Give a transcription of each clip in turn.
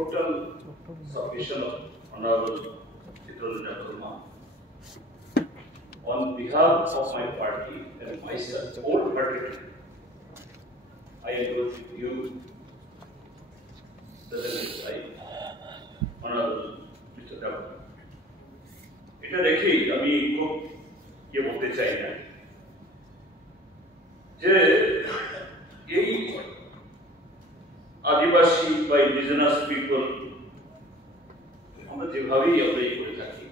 total submission of Honorable Chitralingka Verma on behalf of my party and myself, wholeheartedly, I endorse you, Honorable Mr. Governor. এটা দেখি আমি খুব বলতে চাই না যে এই আদিবাসী বা ইন্ডিজিনাস পিপল আমরা যেভাবেই আমরা করে থাকি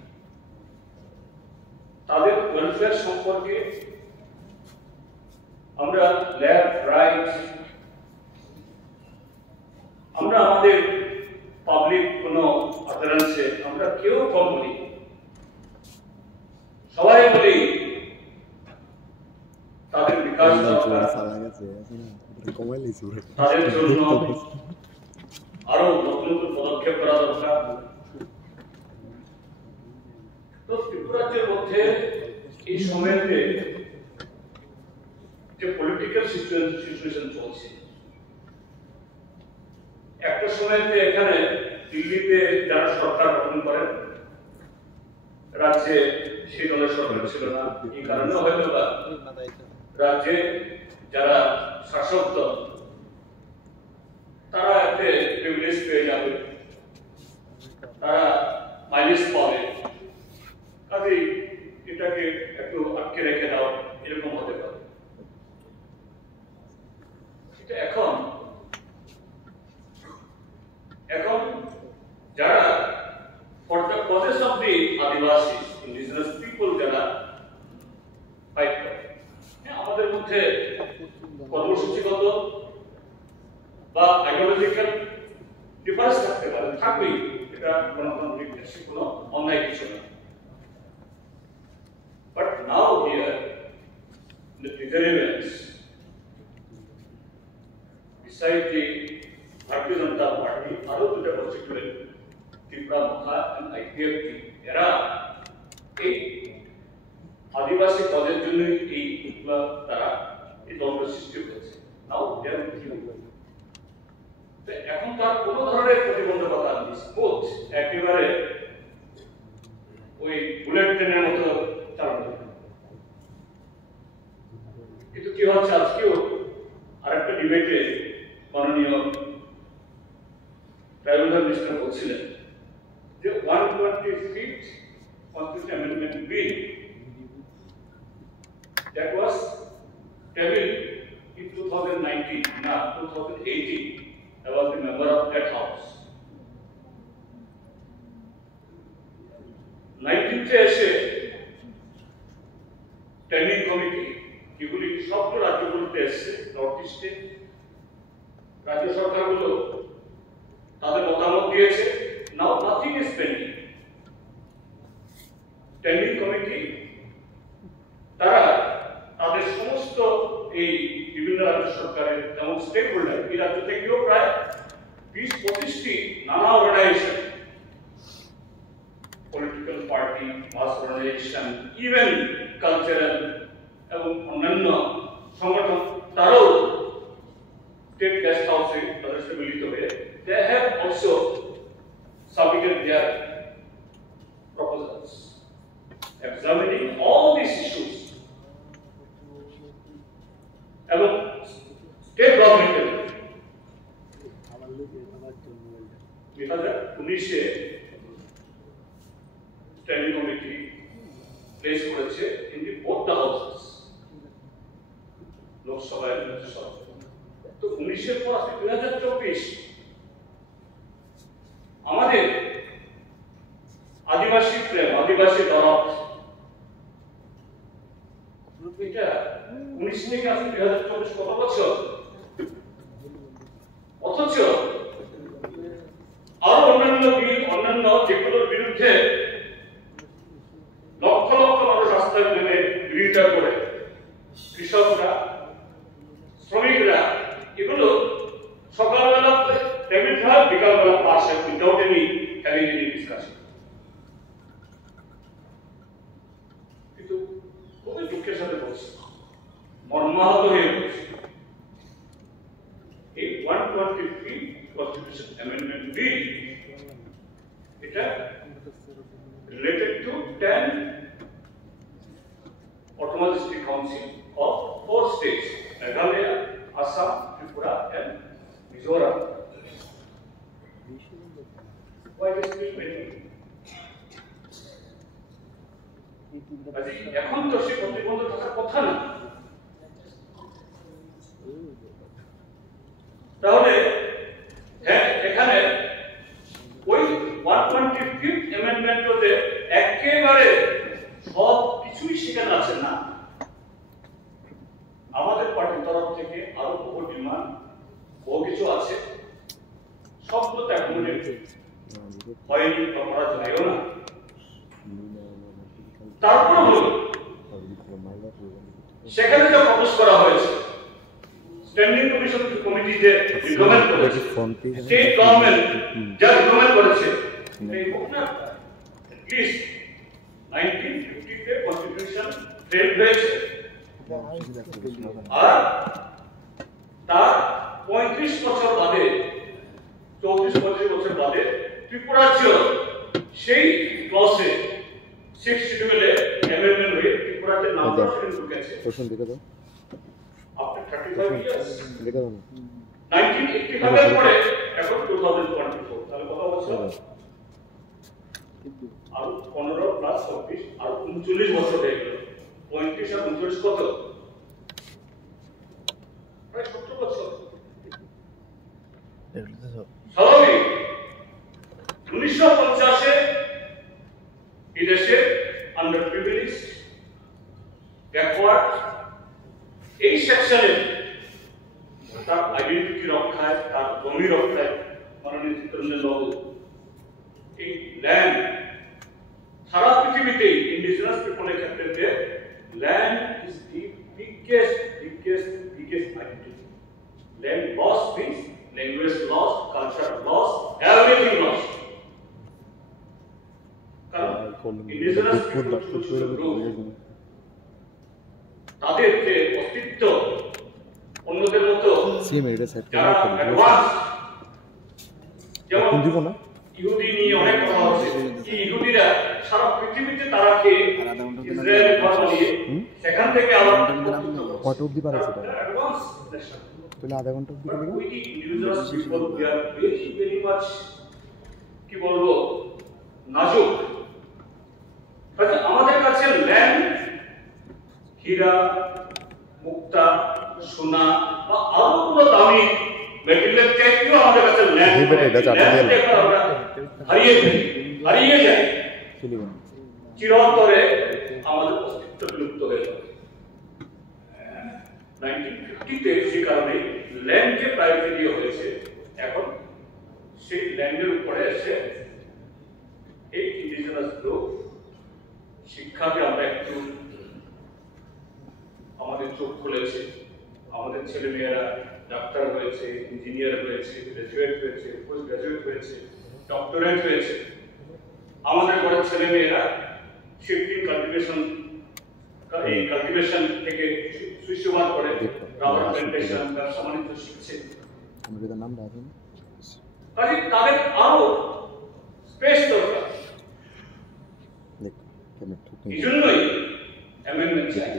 তাদের ওয়েলফেয়ার সম্পর্কে আমরা লেফট রাইট আমরা আমাদের পাবলিক কোনো আদারান্সে আমরা কেউ কম বলি সবাই বলি তাদের বিকাশ তাদের জন্য আরো নতুন নতুন পদক্ষেপ করা দরকার। তো ত্রিপুরাজ্যের মধ্যে এই সময়তে যে পলিটিক্যাল সিচুয়েশন চলছে একটা সময়তে এখানে দিল্লিতে যারা সরকার গঠন করেন রাজ্যে সেই দলের সরকার ছিল না, এই কারণে হয়তো রাজ্যে যারা শাসক দল তারা একটা প্রিভিলেজ পেয়ে যাবে, তারা মাইলেজ পাবে, কাজেই এটাকে একটু আটকে রেখে দাও এরকম হতে পারে। এটা এখন যারা for the causes of the Adivasis, indigenous people যারা ফাইট করে, আমাদের মধ্যে কর্মসূচিগত বা আইডিওলজিক্যাল ডিফারেন্স থাকতে পারে, থাকবেই, এটা গণতান্ত্রিক দেশে কোনো অন্যায় কিছু না। But now here, the bigger events, beside the Bharatiya Janata Party, আরো দুটা কনস্টিটিউয়েন্ট ত্রিপুরা মুখা এবং আইপিএফটি এরা এই আদিবাসী পদের জন্য এই তারা এই দলটা সৃষ্টি করেছে। নাও এখন তার কোনো ধরনের প্রতিবন্ধকতা নেই, স্মুথ একেবারে ওই বুলেট ট্রেনের মতো চালানো। কিন্তু কি হচ্ছে আজকেও আরেকটা ডিবেটে মাননীয় ট্রাইব্যুনাল মিনিস্টার বলছিলেন যে 125th Constitution Amendment Bill that was tabled in 2019, not 2018. I was the member of that house. 19th এসে স্ট্যান্ডিং কমিটি এগুলি সব রাজ্যগুলোতে এসছে, নর্থ ইস্টে রাজ্য সরকারগুলো তাদের মতামত দিয়েছে। Now nothing is pending. Standing committee তারা তাদের সমস্ত এই বিভিন্ন রাজ্য সরকারের যেমন স্টেক হোল্ডার, এই রাজ্য থেকেও প্রায় 20-25টি নানা অর্গানাইজেশন, পলিটিক্যাল পার্টি, মাস অর্গানাইজেশন, ইভেন কালচারাল এবং অন্যান্য সংগঠন তারাও স্টেট গেস্ট হাউসে তাদের সাথে মিলিত হয়ে they have also submitted their proposals examining all these issues এবং স্টেট গভর্নমেন্টের 2019-এ স্ট্যান্ডিং কমিটি প্লেস করেছে in the both the houses, Lok Sabha এবং রাজ্যসভা। তো 19-এর পর আজকে 2024 আমাদের আদিবাসী প্রেম, আদিবাসী দরদ, এটা 19 থেকে আজকে 2024 কত বছর, অথচ আরো অন্যান্য বিল, অন্যান্য যেগুলোর বিরুদ্ধে লক্ষ লক্ষ মানুষ রাস্তায় নেমে বিরোধিতা করে, কৃষকরা, শ্রমিকরা, এগুলো সকালবেলা টেবিল হয়, বিকালবেলা পাস হয় without any having any discussion. কিন্তু খুবই দুঃখের সাথে বলছি, মর্মাহত হয়ে বলছি 125th Constitution Amendment Bill. এটা related to 10 autonomous district council of 4 states: Meghalaya, Assam, Tripura, and Mizoram. Why is this pending? এখন তো সে প্রতিবন্ধ থাকার কথা না। তাহলে হ্যাঁ, এখানে ওই 125th অ্যামেন্ডমেন্টে একেবারে সব কিছুই সেখানে আছে না। আমাদের পার্টির তরফ থেকে আরো বহু ডিমান্ড, বহু কিছু আছে, সবগুলো তো অ্যাকোমোডেট হয়নি বা করা যায়ও না। তারপর হলো সেখানে যা প্রপোজ করা হয়েছে, স্ট্যান্ডিং কমিশন কমিটি যে রিকমেন্ড করেছে, স্টেট গভর্নমেন্ট যা রিকমেন্ড করেছে, এই হোক না প্লিজ 1950 তে কনস্টিটিউশন ফেল হয়েছে, আর তার 35 বছর বাদে, 34-35 বছর বাদে ত্রিপুরা রাজ্য সেই ক্লসে 6 শিডিউলে অ্যামেন্ডমেন্ট হয়ে ত্রিপুরাতে নাম্বার শিডিউল ঢুকেছে। কোশ্চেন দেখে দাও। আফটার 35 ইয়ার্স দেখে দাও। 1985 এর পরে এখন 2024, তাহলে কত বছর? আর 15 প্লাস 24 আর 39 বছর হয়ে গেল। 35 আর 39 কত? প্রায় 70 বছর। স্বাভাবিক 1950 এ এই দেশে আন্ডার প্রিভিলেজড, ব্যাকওয়ার্ড, এই সেকশনে তার আইডেন্টিটি রক্ষায়, তার জমি রক্ষায় মাননীয় চিত্তরঞ্জন বাবু এই ল্যান্ড সারা পৃথিবীতে ইন্ডিজিনাস পিপলের ক্ষেত্রে land is the biggest identity. Land loss means language loss, culture loss, everything loss. কারণ ইন্ডিজিনাস তাদের যে অস্তিত্ব অন্যদের মতো যেমন ইহুদি নিয়ে অনেক কথা হচ্ছে, এই ইহুদিরা সারা পৃথিবীতে তারা কে ইসরায়েলের ধর্ম নিয়ে সেখান থেকে আবার কত অবধি পারে সেটা তাহলে আধা ঘন্টা অবধি গেলে কি বলবো নাজুক। আমাদের কাছে ল্যান্ড, হীরা, মুক্তা, সোনা বা আরো কোনো দামি মেটেরিয়াল চাইতেও আমাদের কাছে ল্যান্ড হারিয়ে যায়, চিরতরে আমাদের অস্তিত্ব বিলুপ্ত হয়ে যাবে। 1950 তে সেই কারণে ল্যান্ডকে প্রায়োরিটি দিয়ে হয়েছে। এখন সেই ল্যান্ডের উপরে এসে এই ইন্ডিজিনাস গ্রুপ শিক্ষাকে আমরা একটু আমাদের চোখ খুলেছে। আমাদের ছেলে মেয়েরা ডাক্তার হয়েছে, ইঞ্জিনিয়ার হয়েছে, গ্রাজুয়েট হয়েছে, পোস্ট গ্রাজুয়েট হয়েছে, ডক্টরেট হয়েছে। আমাদের ঘরের ছেলে মেয়েরা শিফটিং কাল্টিভেশন থেকে সুইচ ওভার করে রাবার প্ল্যান্টেশন, ব্যবসা বাণিজ্য শিখছে। তাদের আরো স্পেস দরকার। এই জন্যই অ্যামেন্ডমেন্ট চাই।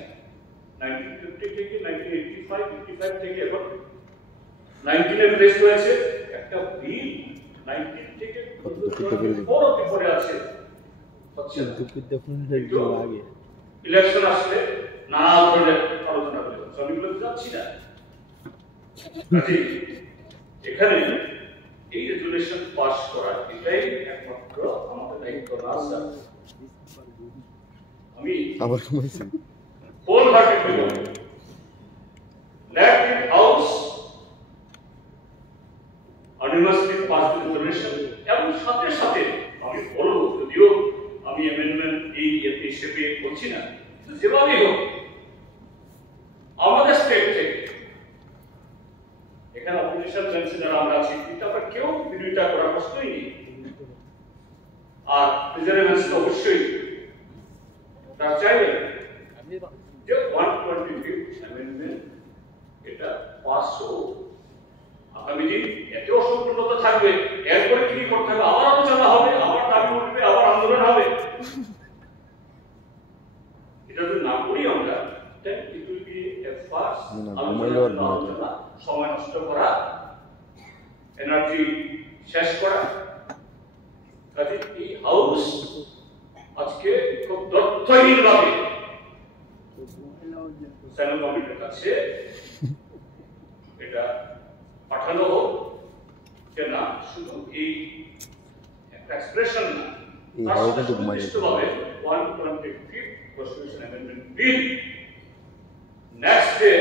1950 থেকে 1985 থেকে এখন 19 এ প্লেস হয়েছে একটা বিল। 19 থেকে 4 অবধি পড়ে আছে। ইলেকশন আসলে নানা ধরনের আলোচনা করে সবগুলো যাচ্ছি না। এখানে এই রেজুলেশন পাস করা এটাই একমাত্র আমাদের দায়িত্ব না স্যার। আমি আবার কমাইছি wholeheartedly let the house unanimously pass the resolution এবং সাথে সাথে আমি বলবো, যদিও আমি অ্যামেন্ডমেন্ট এই হিসেবে বলছি না, যেভাবেই হোক আমাদের স্টেট থেকে এখানে অপোজিশন সেন্সে যারা আমরা আছি কিন্তু আমরা কেউ বিরোধিতা করার প্রশ্নই নেই। আর রিজার্ভেন্স তো অবশ্যই তার চাইবেন যে 125th অ্যামেন্ডমেন্ট এটা পাস হোক। আগামী দিন এত অসম্পূর্ণতা থাকবে, এরপরে কি করতে হবে, আবার আলোচনা হবে, আবার দাবি উঠবে, আবার আন্দোলন হবে। এটা যদি না করি আমরা, then it will be a farce, আলোচনা, সময় নষ্ট করা, এনার্জি শেষ করা। কাজে এই হাউস আজকে খুব তথ্যহীনভাবে সেনা কমিটির কাছে এটা পাঠানো হোক, যে না শুধু এই একটা এক্সপ্রেশন না, তার সাথে সুনির্দিষ্টভাবে 125 constitution amendment bill next day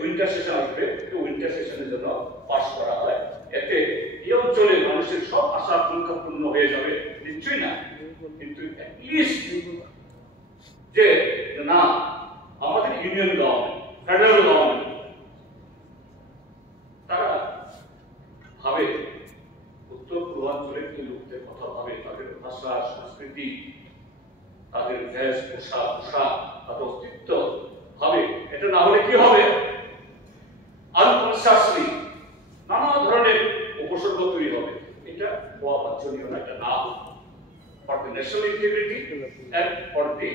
winter session আসবে, উইন্টার সেশনের জন্য পাস করা হয়। এতে এই অঞ্চলে মানুষের সব আশা আকাঙ্ক্ষা পূর্ণ হয়ে যাবে, নিশ্চয়ই না, কিন্তু অ্যাটলিস্ট যে না আমাদের ইউনিয়ন গভর্নমেন্ট, ফেডারেল গভর্নমেন্ট তারা ভাবে উত্তর পূর্বাঞ্চলের যে লোকদের কথা ভাবে, তাদের ভাষা, সংস্কৃতি, তাদের দেশ, পোশাক, তাদের অস্তিত্ব ভাবে। এটা না হলে কি হবে, আনকনসিয়াসলি নানা ধরনের উপসর্গ তৈরি হবে। এটা হওয়া বাঞ্ছনীয় না, এটা না হোক। For the national integrity and for the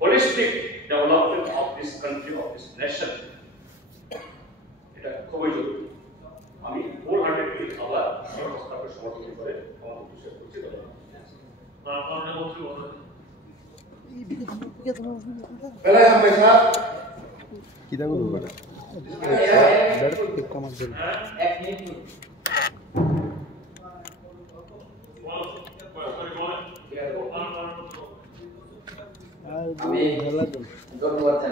holistic development of this country, of this nation, এটা খুবই জরুরি। আমি wholeheartedly আবার এই প্রস্তাবের সমর্থন করে আমার বিশ্বাস করছি। কি দেখো বেটা ঠিক আমার জন্য আমি ধন্যবাদ।